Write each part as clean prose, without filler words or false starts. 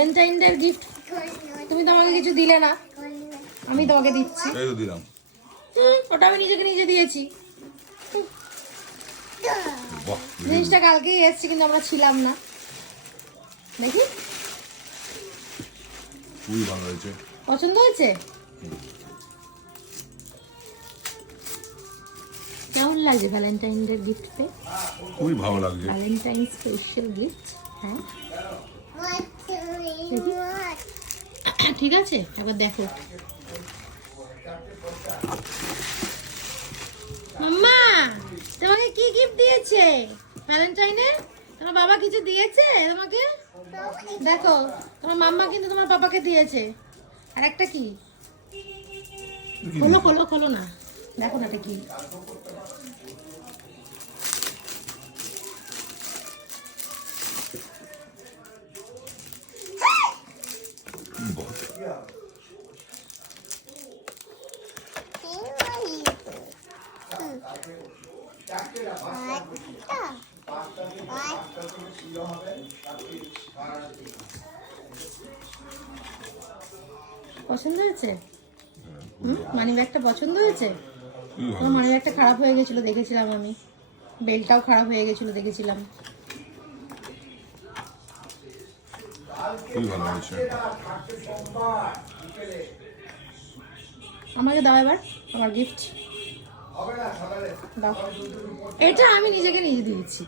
ভ্যালেন্টাইনদের gift তুমি তো আমাকে কিছু দিলে না, আমি তোমাকে দিচ্ছি। এই তো দিলাম। ওটা আমি নিজেকে নিজে দিয়েছি। বাহ, জিনিসটা কালকেই এসেছে কিন্তু আমরা ছিলাম না। দেখি খুবই ভালো হয়েছে। পছন্দ হয়েছে? কেমন লাগছে ভ্যালেন্টাইনদের গিফট পেয়ে? খুবই ভালো লাগছে। Valentine special gift. হ্যাঁ ঠিক আছে, একবার দেখো। মাম্মা তোমাকে কি গিফট দিয়েছে ভ্যালেন্টাইনে? তোমার বাবা কিছু দিয়েছে তোমাকে? দেখো তোমার মাম্মা কিন্তু তোমার বাবাকে দিয়েছে। আর একটা কি? খোলো খোলো খোলো না, দেখো না এটা কি। পছন্দ হয়েছে? মানি ব্যাগটা পছন্দ হয়েছে? তোমার মানি ব্যাগটা খারাপ হয়ে গেছিল দেখেছিলাম আমি, বেলটাও খারাপ হয়ে গেছিল দেখেছিলাম। খুবই ভালো হয়েছে। আমাকে দাও এবার আমার গিফট দাও। এটা আমি নিজেকে নিজে দিয়েছি,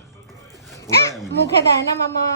মুখে দেয় না মামা।